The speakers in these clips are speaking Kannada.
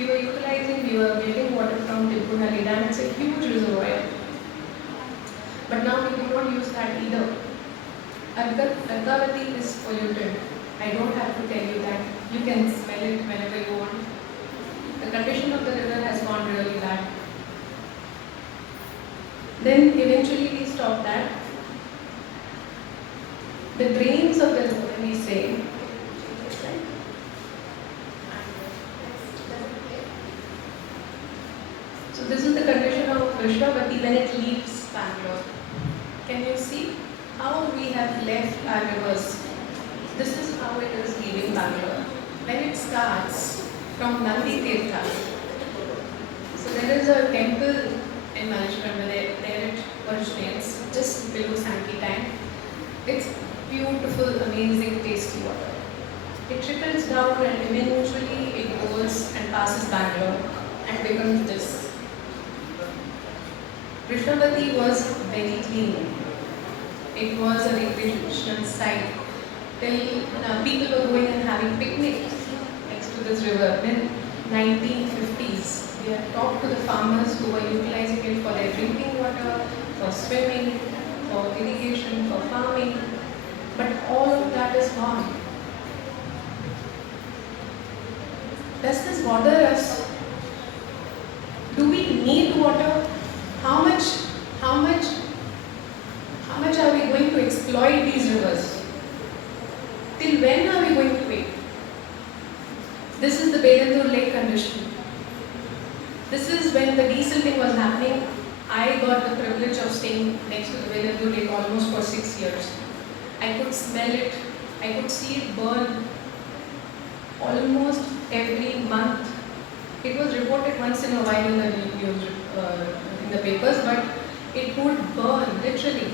We were getting water from Tirupunalli Dam. It's a huge reservoir. But now we do not use that either. Argavati is polluted. I don't have to tell you that. You can smell it whenever you want. The condition of the river has gone really bad. Then eventually we stopped that. The drains of the river, we say, so this is the condition of Krishnavati when it leaves Bangalore. Can you see how we have left our rivers? This is how it is leaving Bangalore. When it starts from Nandi Tirtha. So there is a temple in Maleshwaram where it originates, just below Sankey Tank. It's beautiful, amazing, tasty water. It trickles down and eventually it goes and passes Bangalore and becomes this. Krishnavati was very clean. It was a recreational site. People were going and having picnics next to this river. Then 1950s, we have talked to the farmers who were utilizing it for their drinking water, for swimming, for irrigation, for farming. But all of that is gone. Does this bother us? Do we need water? How much are we going to exploit these rivers? Till when are we going to wait? This is the Bedandur Lake condition. This is when the desilting was happening. I got the privilege of staying next to the Bedandur Lake almost for 6 years. I could smell it. I could see it burn almost every month. It was reported once in a while in the papers, but it would burn literally.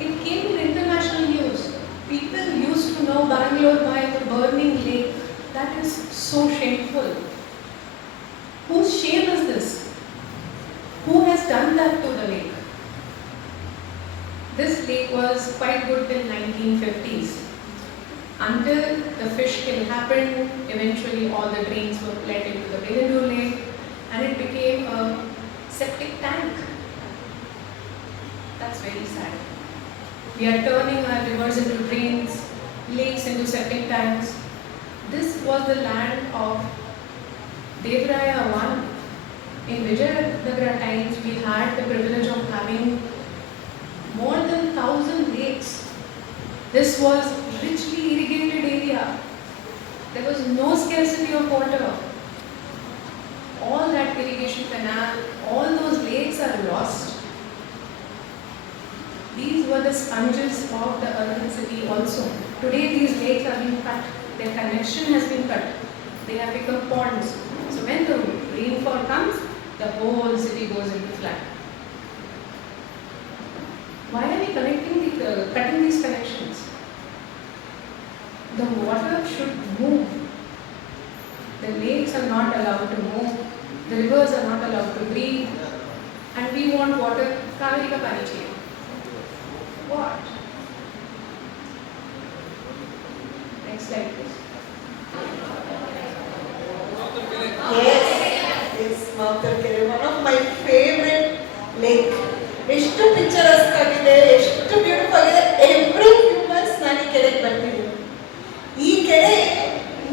It came in international news. People used to know Bangalore by the burning lake. That is so shameful. Whose shame is this? Who has done that to the lake? This lake was quite good till 1950s. Until the fish kill happened, eventually all the drains were let into the Bedandur Lake and it became a septic tank. That's very sad. We are turning our rivers into drains, lakes into septic tanks. This was the land of Devraya I. In Vijayanagara times, we had the privilege of having more than 1,000 lakes. This was richly irrigated area. There was no scarcity of water. All that irrigation canal, all those lakes are lost. These were the sponges of the urban city also. Today these lakes are being cut. Their connection has been cut. They have become ponds. So when the rainfall comes, the whole city goes into flood. Why are we cutting these connections? The water should move. The lakes are not allowed to move. The rivers are not allowed to breathe. And we want water. Kaveri ka pani chahiye. What? Next slide, please. Yes, it's Mautarkere, one of my favorite lake. ಎಷ್ಟು ಪಿಕ್ಚರಸ್ ಆಗಿದೆ, ಎಷ್ಟು ಬ್ಯೂಟಿಫುಲ್ ಆಗಿದೆ. ಎವ್ರಿ ಫ್ಯೂ ಮಂತ್ಸ್ ನಾನು ಈ ಕೆರೆಗೆ ಬರ್ತೀನಿ. ಈ ಕೆರೆ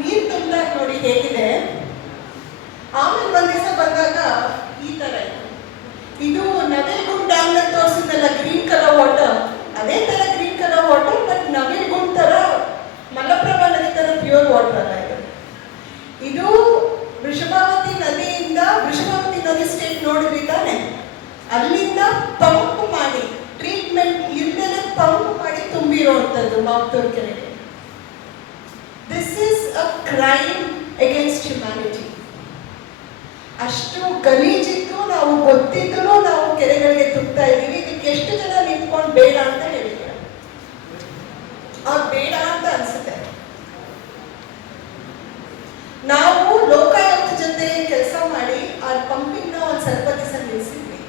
ನೀರು ತುಂಬಿದಾಗ ನೋಡಿ ಹೇಗಿದೆ. ಆಮೇಲೆ ಒಂದು ದಿವಸ ಬಂದಾಗ ಈ ಥರ ಇದೆ. ಇದು ನವಿಲ್ಗುಂಡ್ ಡ್ಯಾಮ್ ಅಂತ ತೋರಿಸಿದ್ನಲ್ಲ, ಗ್ರೀನ್ ಕಲರ್ ವಾಟರ್, ಅದೇ ಥರ ಗ್ರೀನ್ ಕಲರ್ ವಾಟರ್, ಬಟ್ ನವಿಲ್ಗುಂಡ್ ಥರ ಮಲಪ್ರಭಾ ನದಿ ಥರ ಪ್ಯೂರ್ ವಾಟರ್ ಅಲ್ಲ ಇದು. ಇದು ವೃಷಭಾವತಿ ನದಿಯಿಂದ, ವೃಷಭಾವತಿ ನದಿ ಸ್ಟೇಟ್ ನೋಡಿದ್ರಿ ತಾನೆ, ಅಲ್ಲಿಂದ ಪಂಪ್ ಮಾಡಿ, ಟ್ರೀಟ್ಮೆಂಟ್ ಇಲ್ಲದೆ ಪಂಪ್ ಮಾಡಿ ತುಂಬಿರುವಂಥದ್ದು ಮಾಪ್ತೂರ್ ಕೆರೆಗೆ. This is a crime against humanity. ಅಷ್ಟು ಗಲೀಜಿದ್ದು ನಾವು ಗೊತ್ತಿದ್ದು ನಾವು ಕೆರೆಗಳಿಗೆ ತುಗ್ತಾ ಇದ್ದೀವಿ. ಇದಕ್ಕೆ ಎಷ್ಟು ಜನ ನಿಂತ್ಕೊಂಡು ಬೇಡ ಅಂತ ಹೇಳಿದ್ದಾರೆ? ಅವ್ರು ಬೇಡ ಅಂತ ಅನ್ಸುತ್ತೆ. ನಾವು ಲೋಕಾಯುಕ್ತ ಜೊತೆ ಕೆಲಸ ಮಾಡಿ ಆ ಪಂಪಿಂಗ್ನ ಒಂದು ಸ್ವಲ್ಪ ದಿವಸ ನಿಲ್ಲಿಸಿದ್ವಿ.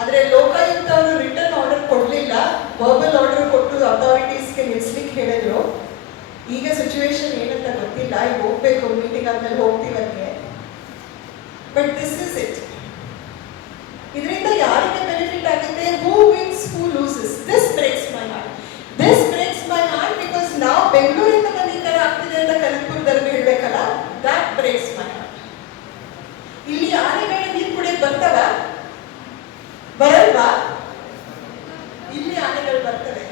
ಆದರೆ ಲೋಕಾಯುಕ್ತ ಅವರು ರಿಟರ್ನ್ ಆರ್ಡರ್ ಕೊಡಲಿಲ್ಲ, ವರ್ಬಲ್ ಆರ್ಡರ್ ಕೊಟ್ಟು ಅಥಾರಿಟೀಸ್ಗೆ ನಿಲ್ಲಿಸ್ಲಿಕ್ಕೆ ಹೇಳಿದ್ರು. ಈಗ ಸಿಚುವೇಶನ್ ಏನಂತ ಗೊತ್ತಿಲ್ಲ, ಈಗ ಹೋಗ್ಬೇಕು, ಮೀಟಿಂಗ್ ಆದ್ಮೇಲೆ ಹೋಗ್ತೀವಂತೆ. But this is it. ಇದರಿಂದ ಯಾರಿಗೆ ಬೆನಿಫಿಟ್ ಆಗುತ್ತೆ? Who wins, who loses? This breaks my heart. This breaks my heart because ನಾವು ಬೆಂಗಳೂರಿಂದ ಬಂದು ಈ ಥರ ಆಗ್ತಿದೆ ಅಂತ ಕನಕಪುರದಲ್ಲಿ ಹೇಳಬೇಕಲ್ಲ, ದ್ಯಾಟ್ ಬ್ರೇಕ್ಸ್ ಮೈ ಹಾರ್ಟ್. ಇಲ್ಲಿ ಆನೆಗಳು ನೀರು ಕುಡಿಯಕ್ಕೆ ಬರ್ತಾವ? ಬರಲ್ವಾ? ಇಲ್ಲಿ ಆನೆಗಳು ಬರ್ತವೆ.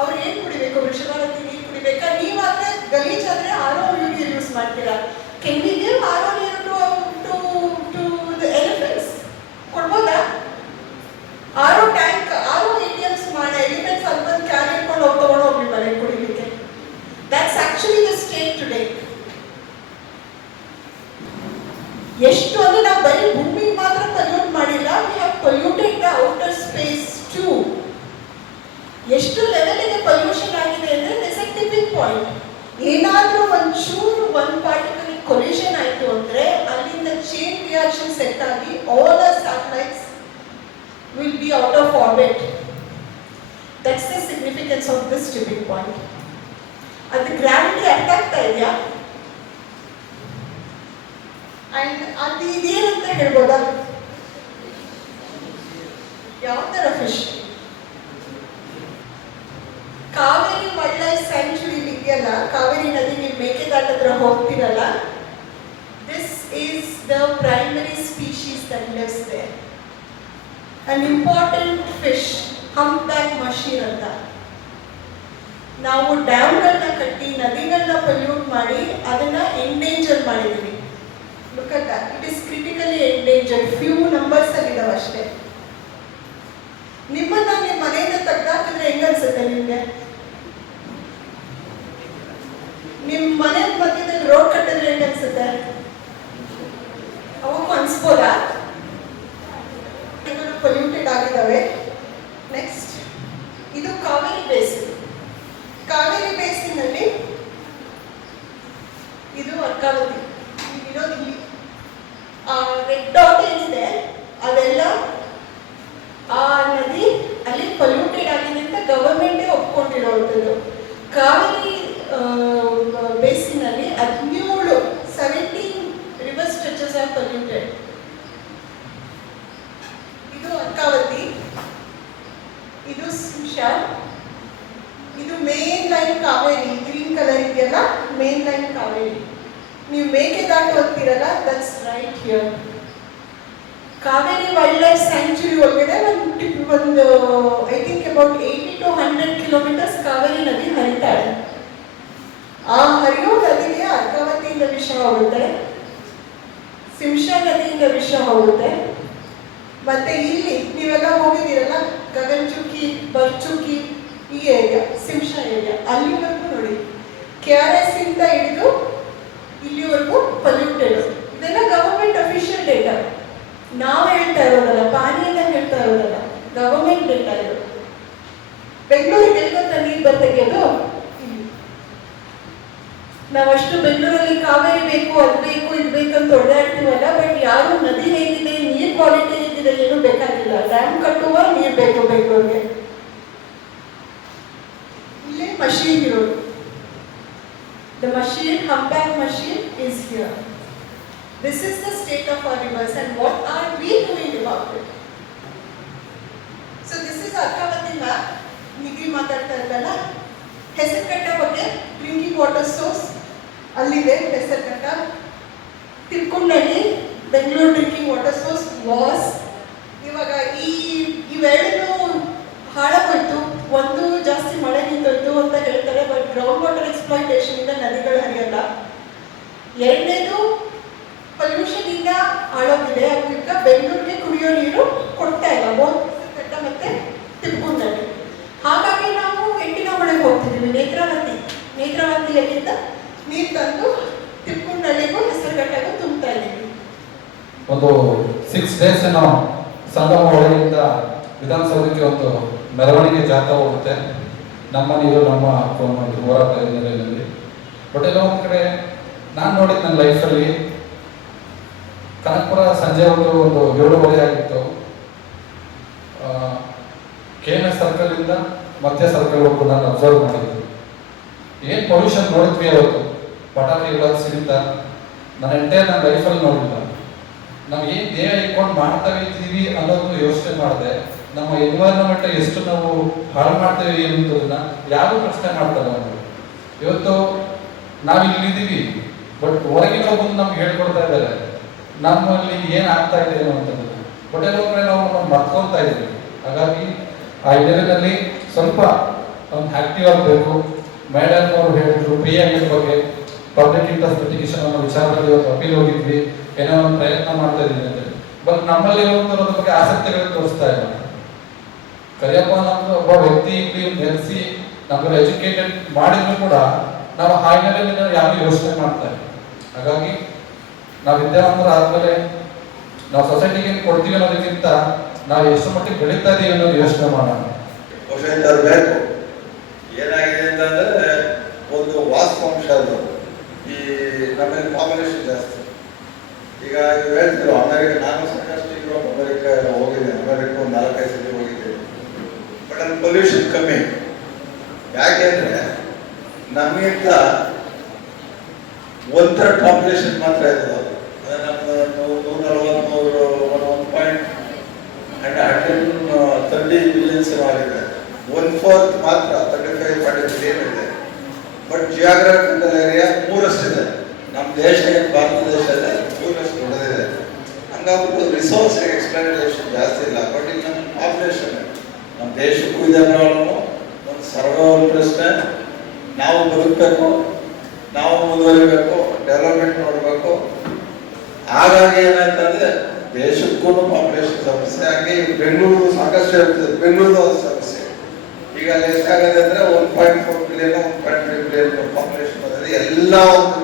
ಅವ್ರು ಏನ್ ಕುಡಿಬೇಕು? ವೃಷಭಾವತಿ ನೀರು ಕುಡಿಬೇಕಾ? ನೀವಾದ್ರೆ ಗಲೀಜಾದ್ರೆ ಆರೋ ನೀರು ಯೂಸ್ ಮಾಡ್ತೀರಾ. ಕೆನ್ ವಿ ಗಿವ್ ಆರೋ ನೀರು ಟು ದ ಎಲಿಫೆಂಟ್ಸ್? ಕೊಡ್ಬೋದಾ? ಆರೋ ಟ್ಯಾಂಕ್, ಆರೋ ATMs ಮಾಡ, ಎಲಿಫೆಂಟ್ಸ್ ಅಲ್ಲಿ ಬಂದು ಕ್ಯಾನ್ ಇಟ್ಕೊಂಡು ತಗೊಂಡು ಹೋಗ್ಲಿ ಮನೆ ಕುಡಿಲಿಕ್ಕೆ. That's actually the state today. ಎಷ್ಟು ಅಂದ್ರೆ ನಾವು ಬರೀ ಭೂಮಿ ಮಾತ್ರ ಪಲ್ಯೂಟ್ ಮಾಡಿಲ್ಲ, we have polluted the outer space too. ಎಷ್ಟು ಲೆವೆಲ್ಗೆ ಪಲ್ಯೂಷನ್ ಆಗಿದೆ ಅಂದ್ರೆ ದಿಸ್ ಎ ಟಿಪ್ಪಿಂಗ್ ಪಾಯಿಂಟ್. ಏನಾದ್ರೂ ಒಂಚೂರು ಒಂದು ಪಾರ್ಟಿಕಲ್ ಕೊಲ್ಯೂಷನ್ ಆಯ್ತು ಅಂದ್ರೆ ಅಲ್ಲಿಂದ ಚೈನ್ ರಿಯಾಕ್ಷನ್ ಸೆಟ್ ಆಗಿ all the satellites will be out of orbit. That's the significance of this tipping point. ಅದು ಗ್ರಾವಿಟಿ ಅರ್ಥ ಆಗ್ತಾ ಇದೆಯಾ? ಅಂಡ್ ಅದು ಇದೇನಂತ ಹೇಳ್ಬೋದಾ? ಯಾವ ತರ fish? Kaveri wildlife sanctuary ಇದೆಯಲ್ಲ, ಕಾವೇರಿ ನದಿ ನೀವು ಮೇಕೆದಾಟ ಹತ್ರ ಹೋಗ್ತಿರಲ್ಲ, this is the primary species that lives there. An important fish humpback mahseer ಅಂತ. ನಾವು ಡ್ಯಾಮ್ಗಳನ್ನ ಕಟ್ಟಿ ನದಿಗಳನ್ನ ಪಲ್ಯೂಟ್ ಮಾಡಿ ಅದನ್ನ ಎಂಡೇಂಜರ್ ಮಾಡಿದ್ವಿ. Look at that. It is critically endangered. Few numbers ಅಲ್ಲಿದಾವೆ ಅಷ್ಟೇ. ನಿಮ್ಮ ಮನೆಯಿಂದ ತೆಗ್ದಾಕಿದ್ರೆ ಹೆಂಗ ಅನ್ಸುತ್ತೆ ನಿಮ್ಗೆ? ನಿಮ್ಮ ಮನೆ ಮಧ್ಯದಲ್ಲಿ ರೋಡ್ ಕಟ್ಟಿದ್ರೆ ಹೆಂಗ ಅನ್ಸುತ್ತೆ? ಅವಕ್ಕೂ ಅನ್ಸ್ಬೋದಾ? ಪೊಲ್ಯೂಟೆಡ್ ಆಗಿದ್ದಾವೆ. ನೆಕ್ಸ್ಟ್, ಇದು ಕಾವೇರಿ ಬೇಸಿನ್. ಕಾವೇರಿ ಬೇಸಿನಲ್ಲಿ ಇದು ಅರ್ಕಾವತಿ ಇರೋದು. ಇಲ್ಲಿ ರೆಡ್ ಡಾಟ್ ಏನಿದೆ ಅದೆಲ್ಲ ಆ ನದಿ ಅಲ್ಲಿ ಪೊಲ್ಯೂಟೆಡ್ ಆಗಿದೆ ಅಂತ ಗವರ್ಮೆಂಟೇ ಒಪ್ಕೊಂಡಿರೋವಂಥದ್ದು. ಕಾವೇರಿ ಬೇಸಿನಲ್ಲಿ 17 ರಿವರ್ ಸ್ಟ್ರೆಚಸ್ ಆರ್ ಪೊಲ್ಯೂಟೆಡ್. ಇದು ಅರ್ಕಾವತಿ, ಇದು ಶಿಂಷಾ, ಇದು main line Kaveri. Green colour ಇದೆಯಲ್ಲ, ಮೇನ್ ಲೈನ್ ಕಾವೇರಿ. ನೀವು ಮೇಕೆದಾಟು ಹೋಗ್ತಿರಲ್ಲ, that's right here. Kaveri wildlife sanctuary ಒಳಗಡೆ ಒಂದು I think about 80 to 100 kilometres Kaveri ನದಿ ಹರಿತಾಳೆ. ಆ ಹರಿಯೋ ನದಿಗೆ ಅರ್ಕಾವತಿಯಿಂದ ವಿಷ ಹೋಗುತ್ತೆ, ಶಿಂಷಾ ನದಿಯಿಂದ ವಿಷ ಹೋಗುತ್ತೆ. ಮತ್ತೆ ಇಲ್ಲಿ ನೀವೆಲ್ಲ ಹೋಗಿದ್ದೀರಲ್ಲ, ಗಗನಚುಕ್ಕಿ, ಬರ್ಚುಕ್ಕಿ, ಈ ಏರಿಯಾ ಶಿಂಷಾ ಏರಿಯಾ, ಅಲ್ಲಿವರೆಗೂ ನೋಡಿ KRS ಇಂದ ಹಿಡಿದು ಇಲ್ಲಿವರೆಗೂ ಪೊಲ್ಯೂಟೆಡ್. ಇದೆಲ್ಲ ಗವರ್ಮೆಂಟ್ ಅಫಿಷಿಯಲ್ ಡೇಟಾ, ನಾವು ಹೇಳ್ತಾ ಇರೋದಲ್ಲ, ಪಾನಿಯಿಂದ ಹೇಳ್ತಾ ಇರೋದಲ್ಲ, ಗವರ್ಮೆಂಟ್ ಡೇಟಾ ಇದು. ಬೆಂಗಳೂರಿಗೆ ಎಲ್ಲಿಗೊತ್ತ ನೀರು ಬರ್ತೆಗೆಯೋದು? ನಾವಷ್ಟು ಬೆಂಗಳೂರಲ್ಲಿ ಕಾವೇರಿ ಬೇಕು, ಅದು ಬೇಕು, ಇದು ಬೇಕಂತ ಓಡಾಡ್ತೀವಲ್ಲ, ಬಟ್ ಯಾರು ನದಿ ಹೇಗಿದೆ, ನೀರು ಕ್ವಾಲಿಟಿ ಹೇಗಿದೆ ಏನು ಬೇಕಾಗಿಲ್ಲ. ಡ್ಯಾಮ್ ಕಟ್ಟುವ ನೀರು ಬೇಕು ಬೆಂಗಳೂರಿಗೆ. ಇಲ್ಲೇ ಮಷೀನ್ ಇರೋದು. The machine, humpback machine, is here. This is the state of our rivers and what are we doing about it? So this is Arkavati map. Nigri ಮಾತಾಡ್ತಾ ಇದ್ದಲ್ಲ, ಹೆಸರುಘಟ್ಟ ಬಗ್ಗೆ ಡ್ರಿಂಕಿಂಗ್ ವಾಟರ್ ಸೋರ್ಸ್ ಅಲ್ಲಿದೆ ಹೆಸರುಘಟ್ಟ. ತಿಳ್ಕೊಂಡಲ್ಲಿ Bengaluru drinking water source was. ಇವಾಗ ಇವೆರಡೂ ಹಾಳಾಗೋಯ್ತು. ಒಂದು ಜಾಸ್ತಿ ಮಳೆ ನಿಂತೋಯ್ತು ಅಂತ ಹೇಳ್ತಾರೆ, ಬಟ್ ಗ್ರೌಂಡ್ ವಾಟರ್ ಎಕ್ಸ್ಪ್ಲಾಯ್ಟೇಷನ್ ಇಂದ ನದಿಗಳು ಹರಿಯಲ್ಲ. ಎರಡನೇದು ಪೊಲ್ಯೂಷನ್ ಇಂದ ಹಾಳಾಗಿದೆ. ಅದರಿಂದ ಬೆಂಗಳೂರಿಗೆ ಕುಡಿಯೋ ನೀರು ಕೊಡ್ತಾ ಇಲ್ಲ, ಬೋರ್ಘಟ್ಟ ಮತ್ತೆ ತಿಳ್ಕೊಂಡಲ್ಲಿ. ಹಾಗಾಗಿ ನಾವು ಹೆಟ್ಟಿನಹೊಳೆಗೆ ಹೋಗ್ತಿದ್ದೀವಿ, ನೇತ್ರಾವತಿಯಲ್ಲಿಂದ ನೀರು ತಂದು ತಿಳ್ಕೊಂಡಲ್ಲಿಗೂ ಹೆಸರುಘಟ್ಟಗೂ ತುಂಬ್ತಾ ಇದ್ದೀವಿ. ಒಂದು 6 days ಏನೋ ಸಂಗಮ ಹೊಳೆಯಿಂದ ವಿಧಾನಸೌಧಕ್ಕೆ ಒಂದು ಮೆರವಣಿಗೆ ಜಾಥಾ ಹೋಗುತ್ತೆ. ನಮ್ಮ ನೀರು ನಮ್ಮ ಹೋರಾಟ ಹಿನ್ನೆಲೆಯಲ್ಲಿ. ಬಟ್ ಎಲ್ಲ ಒಂದು ಕಡೆ ನಾನು ನೋಡಿದ ನನ್ನ ಲೈಫಲ್ಲಿ ಕನಕಪುರ ಸಂಜೆ ಒಂದು 7:30 ಆಗಿತ್ತು. KMS ಸರ್ಕಲಿಂದ ಮಧ್ಯ ಸರ್ಕಲ್ವರೆಗೂ ನಾನು ಅಬ್ಸರ್ವ್ ಮಾಡಿದ್ವಿ. ಏನು ಪೊಲ್ಯೂಷನ್ ನೋಡಿದ್ವಿ ಅವತ್ತು. ಪಟಾಕಿಗಳ ಸಿಡಿತ, ನನ್ನ ಲೈಫಲ್ಲಿ ನೋಡಿಲ್ಲ. ನಾವು ಏನು ದೇಹ ಇಟ್ಕೊಂಡು ಮಾಡ್ತಾ ಇದ್ದೀವಿ ಅನ್ನೋದು ಯೋಚನೆ ಮಾಡಿದೆ. ನಮ್ಮ ಎನ್ವೈರನ್ಮೆಂಟ್ ಎಷ್ಟು ನಾವು ಹಾಳು ಮಾಡ್ತೇವೆ ಅನ್ನೋದನ್ನ ಯಾರು ಪ್ರಶ್ನೆ ಮಾಡ್ತಾರೆ ಅವರು. ಇವತ್ತು ನಾವು ಇಲ್ಲಿದ್ದೀವಿ, ಬಟ್ ಹೊರಗಿನ ಬಂದು ನಮ್ಗೆ ಹೇಳ್ಕೊಡ್ತಾ ಇದ್ದಾರೆ ನಮ್ಮಲ್ಲಿ ಏನು ಆಗ್ತಾ ಇದೆ ಅನ್ನುವಂಥದ್ದು. ಬಟ್ ಎಲ್ಲೊಬ್ಬರೇ ನಾವು ಮರ್ತ್ಕೊಳ್ತಾ ಇದ್ದೀವಿ. ಹಾಗಾಗಿ ಆ ಹಿನ್ನೆಲೆಯಲ್ಲಿ ಸ್ವಲ್ಪ ಒಂದು ಆಕ್ಟಿವ್ ಆಗಬೇಕು. ಮೇಡಮ್ ಅವರು ಹೇಳಿದ್ರು PIL ಬಗ್ಗೆ, ಪಬ್ಲಿಕ್ ಇಂಟ್ರೆಸ್ಟ್ ಲಿಟಿಗೇಷನ್ ಅನ್ನೋ ವಿಚಾರದಲ್ಲಿ ಇವತ್ತು ಅಪೀಲ್ ಹೋಗಿದ್ವಿ, ಏನೋ ಒಂದು ಪ್ರಯತ್ನ ಮಾಡ್ತಾ ಇದ್ದೀವಿ ಅಂತ. ಬಟ್ ನಮ್ಮಲ್ಲಿ ಇರುವಂಥದ್ರ ಬಗ್ಗೆ ಆಸಕ್ತಿಗಳನ್ನು ತೋರಿಸ್ತಾ ಇಲ್ಲ. ಕರಿಯಪ್ಪ ನಮ್ದು ಒಬ್ಬ ವ್ಯಕ್ತಿ ಇಲ್ಲಿ ನೆಲೆಸಿ ನಮ್ಮಲ್ಲಿ ಎಜುಕೇಟೆಡ್ ಮಾಡಿದ್ರು ಕೂಡ ನಾವು ಆ ಹಿನ್ನೆಲೆಯಲ್ಲಿ ಯಾರು ಯೋಚನೆ ಮಾಡ್ತಾರೆ. ಹಾಗಾಗಿ ನಾವು ವಿದ್ಯಾವಂತರ ಆದ್ಮೇಲೆ ನಾವು ಸೊಸೈಟಿಗೆ ಕೊಡ್ತೀವಿ ಅನ್ನೋದಕ್ಕಿಂತ ನಾವು ಎಷ್ಟು ಮಟ್ಟಿಗೆ ಬೆಳೀತಾ ಇದೀವಿ ಅನ್ನೋದು ಯೋಚನೆ ಮಾಡೋಣ. ಬೇಕು. ಏನಾಗಿದೆ ಅಂತಂದ್ರೆ ಒಂದು ವಾಸ್ತವಾಂಶ ಅದು, ಈ ನಮ್ಮಲ್ಲಿ ಪಾಪ್ಯುಲೇಷನ್ ಜಾಸ್ತಿ. ಈಗ ನೀವು ಹೇಳ್ತಿರೋ ಅಮೆರಿಕ, ನಾನು ಸಾಕಷ್ಟು ಯುರೋಪ್ ಅಮೆರಿಕ ಹೋಗಿದ್ದೇನೆ. ಅಮೆರಿಕ ಒಂದು 4-5 ಸಲ ಹೋಗಿದ್ದೇನೆ. ಬಟ್ ಅಲ್ಲಿ ಪೊಲ್ಯೂಷನ್ ಕಮ್ಮಿ. ಯಾಕೆಂದ್ರೆ ನಮಗಿಂತ 1/3 ಪಾಪ್ಯುಲೇಷನ್ ಮಾತ್ರ ಇರೋದು. ನಮ್ದು 130 ಬಿಲಿಯನ್ಸ್ ಆಗಿದೆ. 1/4 ಮಾತ್ರ 35-40 ಬಿಲಿಯನ್ ಇದೆ. ಬಟ್ ಜಿಯೋಗ್ರಾಫಿಕಲ್ ಏರಿಯಾ 3 ಇದೆ. ನಮ್ಮ ದೇಶ ಭಾರತ ದೇಶ ಇದೆ 3 ದೊಡ್ಡದಿದೆ. ಹಂಗಾಗ್ಬಿಟ್ಟು ರಿಸೋರ್ಸ್ ಎಕ್ಸ್ಪ್ಲಾಂಟೇಷನ್ ಜಾಸ್ತಿ ಇಲ್ಲ. ಬಟ್ ಈಗ ನಮ್ಮ ಪಾಪ್ಯುಲೇಷನ್ ನಮ್ಮ ದೇಶಕ್ಕೂ ಇದೆ ಪ್ರಾಬ್ಲಮು. ಒಂದು ಸರ್ವೈವಲ್ ಪ್ರಶ್ನೆ. ನಾವು ಬದುಕಬೇಕು, ನಾವು ಮುಂದುವರಿಬೇಕು, ಡೆವಲಪ್ಮೆಂಟ್ ನೋಡಬೇಕು. ಹಾಗಾಗಿ ಏನಾಯ್ತಂದ್ರೆ ದೇಶಕ್ಕೂ ಪಾಪ್ಯುಲೇಷನ್ ಸಮಸ್ಯೆ. ಹಾಗೆ ಬೆಂಗಳೂರು ಸಾಕಷ್ಟು ಇರ್ತದೆ, ಬೆಂಗಳೂರು ಸಮಸ್ಯೆ. ಈಗ ಅಲ್ಲಿ ಎಷ್ಟಾಗದೆ ಅಂದ್ರೆ 1.4 ಬಿಲಿಯನ್ 1.3 ಬಿಲಿಯನ್ ಪಾಪ್ಯುಲೇಷನ್ ಬಂದಿದೆ. ಎಲ್ಲ ಒಂದು